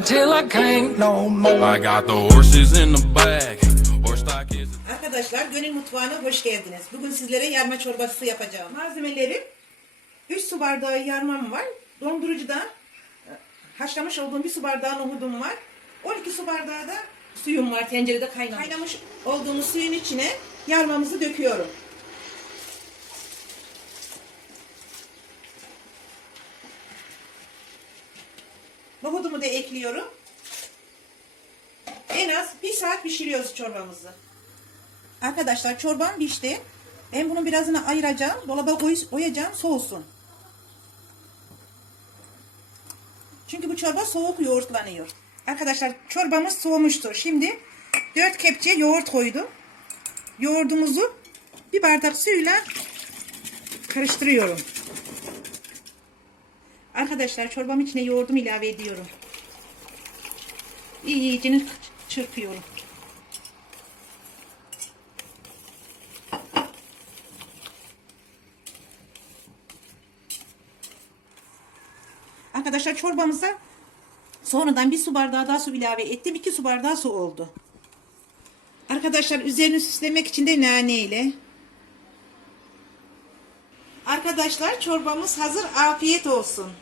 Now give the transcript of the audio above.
ride till I can't no more. I got the horses in the back. Horse stock is. Arkadaşlar Gönül Mutfağı'na hoş geldiniz. Bugün sizlere yarma çorbası yapacağım. Malzemelerim 3 su bardağı yarmam var. Dondurucuda e, haşlamış olduğum bir su bardağı nohudum var. 12 su bardağı da suyum var tencerede kaynamış. Kaynamış olduğumuz suyun içine yarmamızı döküyorum. Nohudumu da ekliyorum. En az bir saat pişiriyoruz çorbamızı. Arkadaşlar çorbam pişti. Ben bunun birazını ayıracağım. Dolaba koy- koyacağım soğusun. Çünkü bu çorba soğuk yoğurtlanıyor. Arkadaşlar çorbamız soğumuştur. Şimdi 4 kepçe yoğurt koydum. Yoğurdumuzu bir bardak suyla karıştırıyorum. Arkadaşlar çorbam içine yoğurdumu ilave ediyorum. İyicini çırpıyorum. Arkadaşlar çorbamıza sonradan bir su bardağı daha su ilave ettim. 2 su bardağı su oldu. Arkadaşlar üzerini süslemek için de nane ile. Arkadaşlar çorbamız hazır. Afiyet olsun.